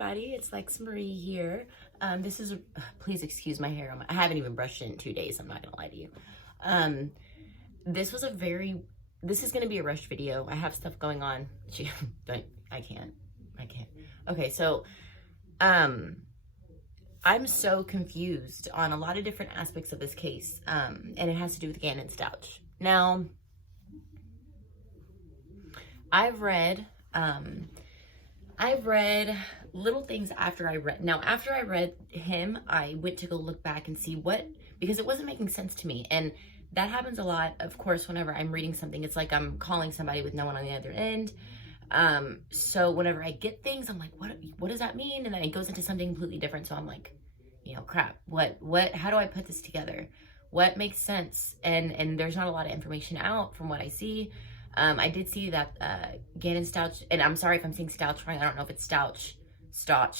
everybody, it's LexxMarie here. This is, please excuse my hair. I haven't even brushed it in 2 days, I'm not gonna lie to you. This is gonna be a rushed video. I have stuff going on. I can't. Okay, so, I'm so confused on a lot of different aspects of this case, and it has to do with Gannon Stauch. Now, I've read little things after I read him, I went to go look back and see because it wasn't making sense to me. And that happens a lot, of course, whenever I'm reading something. It's like I'm calling somebody with no one on the other end. So whenever I get things, I'm like, what does that mean? And then it goes into something completely different. So I'm like, crap, how do I put this together? What makes sense? And there's not a lot of information out from what I see. I did see that Gannon Stauch, and I'm sorry if I'm saying Stauch wrong. I don't know if it's Stauch,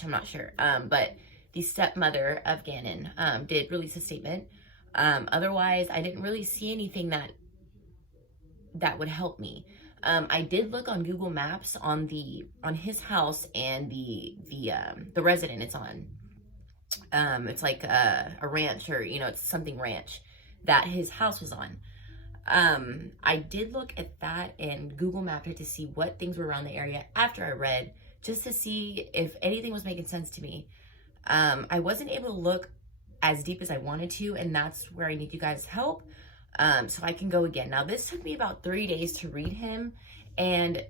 I'm not sure. But the stepmother of Gannon did release a statement. Otherwise, I didn't really see anything that would help me. I did look on Google Maps on his house and the resident it's on. It's like a ranch, or it's something ranch that his house was on. I did look at that and Google mapped it to see what things were around the area after I read, just to see if anything was making sense to me. I wasn't able to look as deep as I wanted to, and that's where I need you guys' help, so I can go again. Now, this took me about 3 days to read him, and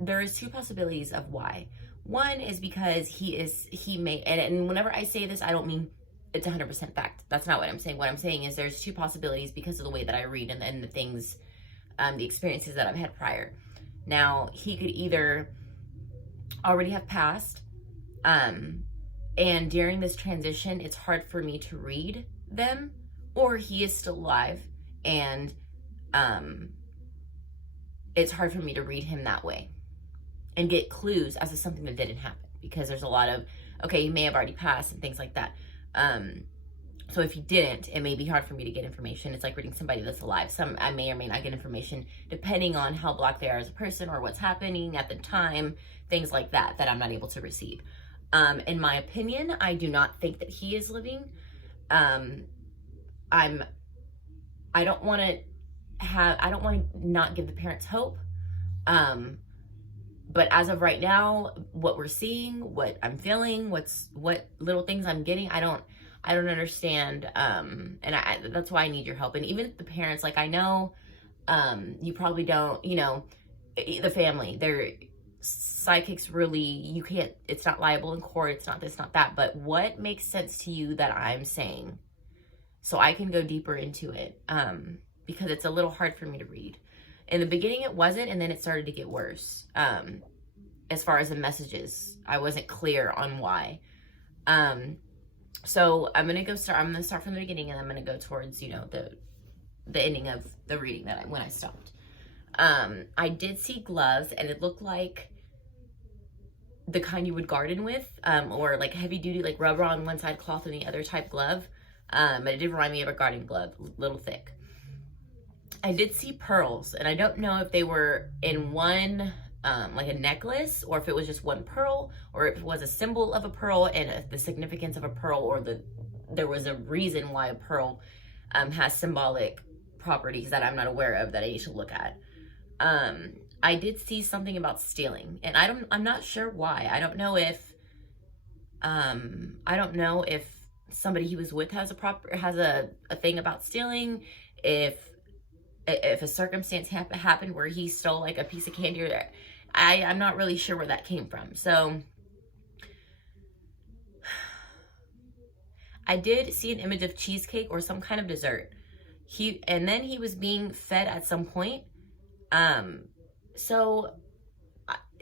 there is two possibilities of why. One is because and whenever I say this, I don't mean it's 100% fact. That's not what I'm saying. What I'm saying is there's two possibilities because of the way that I read and the things, the experiences that I've had prior. Now, he could either already have passed, and during this transition, it's hard for me to read them, or he is still alive, and it's hard for me to read him that way and get clues as to something that didn't happen, because there's a lot of, okay, he may have already passed and things like that. So if he didn't, it may be hard for me to get information. It's like reading somebody that's alive. I may or may not get information depending on how blocked they are as a person or what's happening at the time, things like that I'm not able to receive. In my opinion, I do not think that he is living. I don't want to not give the parents hope. But as of right now, what we're seeing, what I'm feeling, what little things I'm getting, I don't understand. And that's why I need your help. And even the parents, like, I know, you probably don't, the family, they're psychics, really, it's not liable in court. It's not this, not that, but what makes sense to you that I'm saying, so I can go deeper into it. Because it's a little hard for me to read. In the beginning, it wasn't, and then it started to get worse. As far as the messages, I wasn't clear on why. So I'm gonna start from the beginning, and I'm gonna go towards, the ending of the reading when I stopped. I did see gloves, and it looked like the kind you would garden with, or like heavy duty, like rubber on one side, cloth on the other type glove. But it did remind me of a garden glove, little thick. I did see pearls, and I don't know if they were in one, like a necklace, or if it was just one pearl, or if it was a symbol of a pearl and the significance of a pearl, or there was a reason why a pearl has symbolic properties that I'm not aware of that I need to look at. I did see something about stealing, and I'm not sure why. I don't know if somebody he was with has a thing about stealing, if a circumstance happened where he stole like a piece of candy, or I'm not really sure where that came from. So I did see an image of cheesecake or some kind of dessert. And then he was being fed at some point. So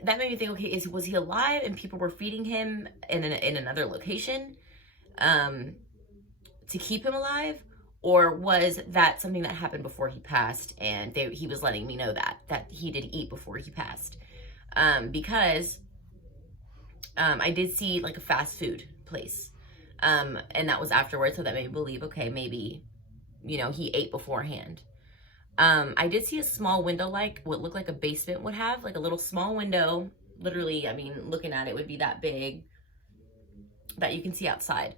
that made me think, okay, was he alive and people were feeding him in another location to keep him alive? Or was that something that happened before he passed, and he was letting me know that he did eat before he passed? Because I did see like a fast food place, and that was afterwards, so that made me believe, okay, maybe, he ate beforehand. I did see a small window, like what looked like a basement would have, like a little small window literally, I mean, looking at it would be that big that you can see outside.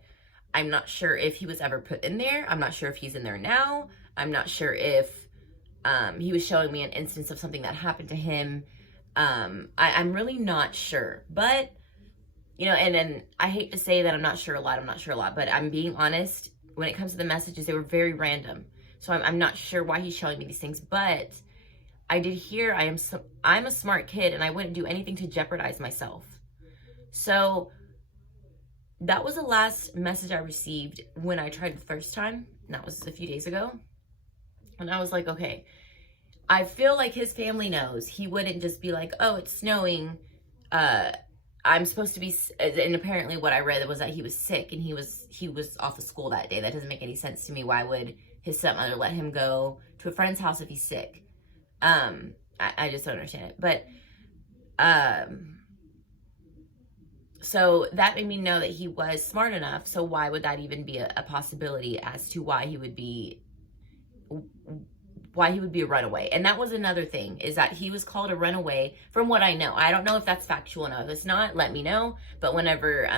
I'm not sure if he was ever put in there. I'm not sure if he's in there now. I'm not sure if he was showing me an instance of something that happened to him. I'm really not sure. But, you know, and then I hate to say that I'm not sure a lot, but I'm being honest. When it comes to the messages, they were very random. So I'm not sure why he's showing me these things, but I did hear I'm a smart kid and I wouldn't do anything to jeopardize myself. So that was the last message I received when I tried the first time. And that was a few days ago. And I was like, okay, I feel like his family knows. He wouldn't just be like, oh, it's snowing. I'm supposed to be, and apparently what I read was that he was sick and he was off of school that day. That doesn't make any sense to me. Why would his stepmother let him go to a friend's house if he's sick? I just don't understand it. But, so that made me know that he was smart enough. So why would that even be a possibility as to why he would be a runaway? And that was another thing, is that he was called a runaway from what I know. I don't know if that's factual enough. If it's not, let me know. But whenever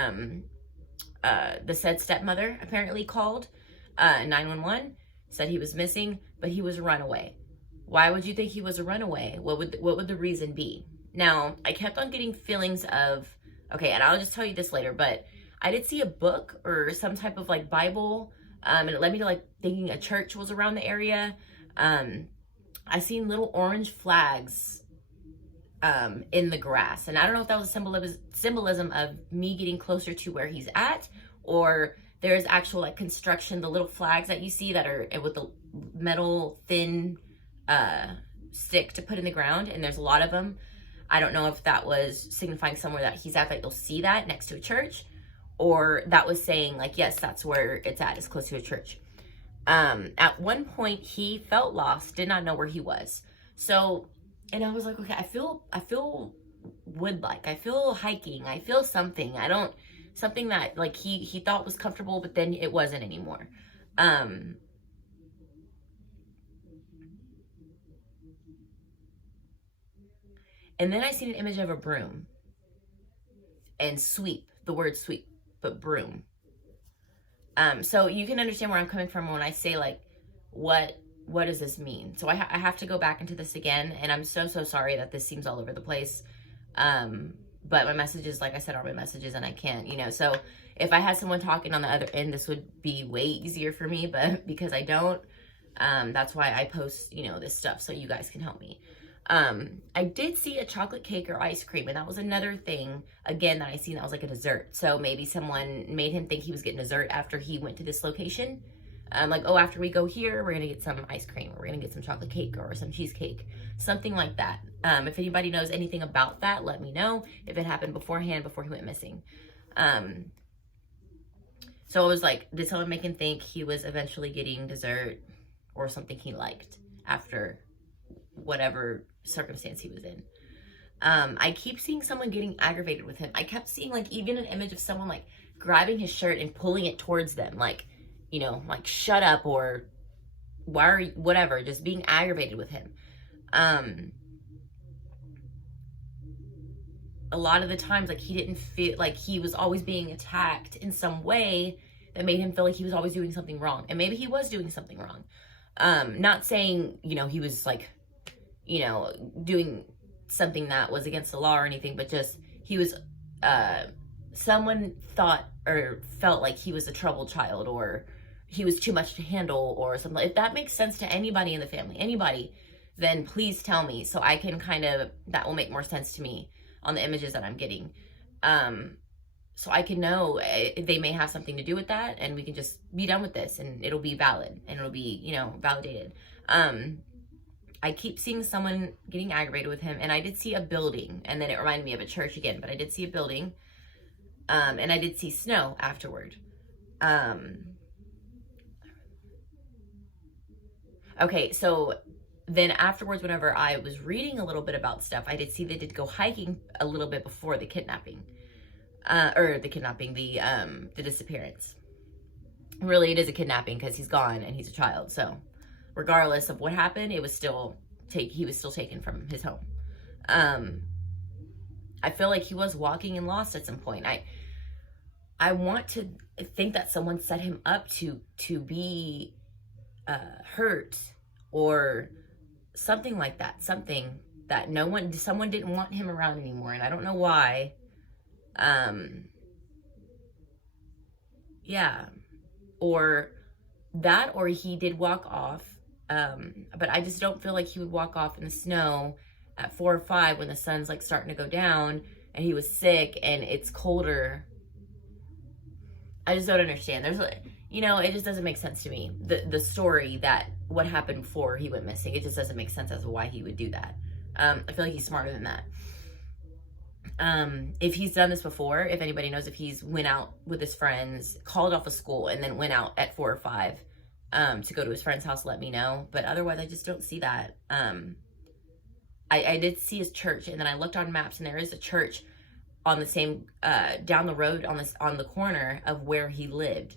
the said stepmother apparently called 911, said he was missing, but he was a runaway. Why would you think he was a runaway? What would the reason be? Now, I kept on getting feelings of, okay, and I'll just tell you this later, but I did see a book or some type of like Bible, and it led me to like thinking a church was around the area. I seen little orange flags in the grass, and I don't know if that was symbolism of me getting closer to where he's at, or there's actual like construction, the little flags that you see that are with the metal thin stick to put in the ground, and there's a lot of them. I don't know if that was signifying somewhere that he's at, that you'll see that next to a church, or that was saying like, yes, that's where it's at, it's close to a church. At one point he felt lost, did not know where he was. So, and I was like, okay, I feel wood-like, I feel hiking, I feel something. Something that like he thought was comfortable, but then it wasn't anymore. And then I seen an image of a broom and sweep, the word sweep, but broom. So you can understand where I'm coming from when I say like, what does this mean? So I have to go back into this again, and I'm so sorry that this seems all over the place. But my messages, like I said, are my messages, and I can't, you know, so if I had someone talking on the other end, this would be way easier for me, but because I don't, that's why I post, you know, this stuff so you guys can help me. I did see a chocolate cake or ice cream, and that was another thing, again, that I seen that was like a dessert. So maybe someone made him think he was getting dessert after he went to this location. Like, oh, after we go here, we're going to get some ice cream, or we're going to get some chocolate cake or some cheesecake, something like that. If anybody knows anything about that, let me know if it happened beforehand, before he went missing. So it was like, did someone make him think he was eventually getting dessert or something he liked after whatever circumstance he was in? I keep seeing someone getting aggravated with him. I kept seeing like even an image of someone like grabbing his shirt and pulling it towards them, like, you know, like shut up, or why are you, whatever, just being aggravated with him. A lot of the times, like, he didn't feel like he was always being attacked in some way that made him feel like he was always doing something wrong. And maybe he was doing something wrong. Not saying, you know, he was like, you know, doing something that was against the law or anything, but just he was, someone thought or felt like he was a troubled child, or he was too much to handle, or something. If that makes sense to anybody in the family, anybody, then please tell me, so I can kind of, that will make more sense to me on the images that I'm getting. So I can know they may have something to do with that, and we can just be done with this, and it'll be valid, and it'll be, you know, validated. I keep seeing someone getting aggravated with him, and I did see a building, and then it reminded me of a church again, but I did see a building, and I did see snow afterward. Okay, so then afterwards, whenever I was reading a little bit about stuff, I did see they did go hiking a little bit before the kidnapping, the disappearance. Really, it is a kidnapping because he's gone and he's a child. So regardless of what happened, it was still he was still taken from his home. I feel like he was walking and lost at some point. I want to think that someone set him up to be hurt or something like that. Something that someone didn't want him around anymore, and I don't know why. Yeah, or that, or he did walk off. But I just don't feel like he would walk off in the snow at 4 or 5 when the sun's like starting to go down and he was sick and it's colder. I just don't understand. There's, you know, it just doesn't make sense to me. The story that what happened before he went missing, it just doesn't make sense as to why he would do that. I feel like he's smarter than that. If he's done this before, if anybody knows if he's went out with his friends, called off of school, and then went out at 4 or 5 to go to his friend's house, let me know. But otherwise, I just don't see that. I did see his church, and then I looked on maps, and there is a church on the same down the road on the corner of where he lived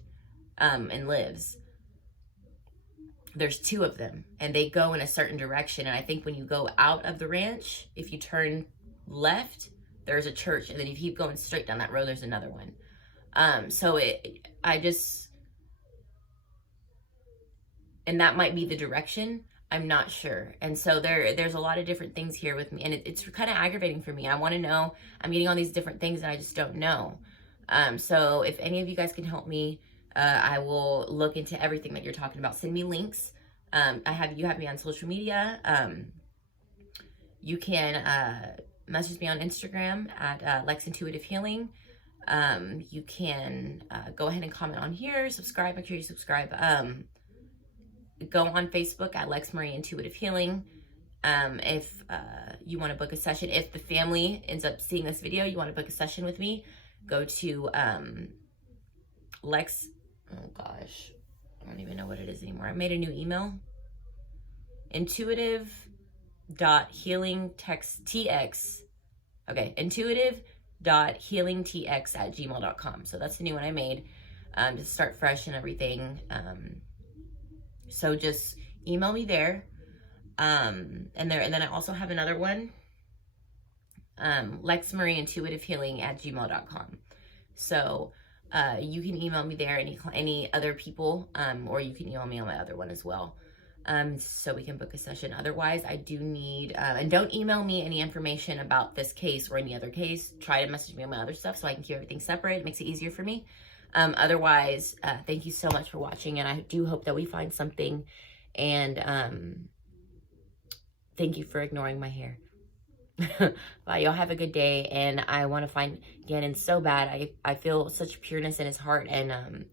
and lives. There's 2 of them, and they go in a certain direction. And I think when you go out of the ranch, if you turn left, there's a church, and then if you keep going straight down that road, there's another one. And that might be the direction. I'm not sure. And so there's a lot of different things here with me, and it's kind of aggravating for me. I want to know. I'm getting all these different things, and I just don't know. So if any of you guys can help me, I will look into everything that you're talking about. Send me links. You have me on social media. You can message me on Instagram at LexxIntuitiveHealing. You can go ahead and comment on here. Subscribe. Make sure you subscribe. Go on Facebook at LexxMarieIntuitiveHealing. If you want to book a session, if the family ends up seeing this video, you want to book a session with me, go to Lexx. Oh gosh, I don't even know what it is anymore. I made a new email. Intuitive.healingTX. Okay, Intuitive.healingTX@gmail.com. So that's the new one I made. To start fresh and everything. So just email me there. And then I also have another one. LexxMarieIntuitiveHealing@gmail.com. So you can email me there, any other people, or you can email me on my other one as well. So we can book a session. Otherwise, I do need, and don't email me any information about this case or any other case. Try to message me on my other stuff so I can keep everything separate. It makes it easier for me. Otherwise, thank you so much for watching, and I do hope that we find something. And thank you for ignoring my hair. Bye, y'all have a good day. And I want to find Gannon so bad. I feel such pureness in his heart, and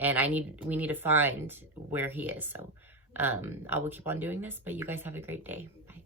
we need to find where he is. So I will keep on doing this, but you guys have a great day. Bye.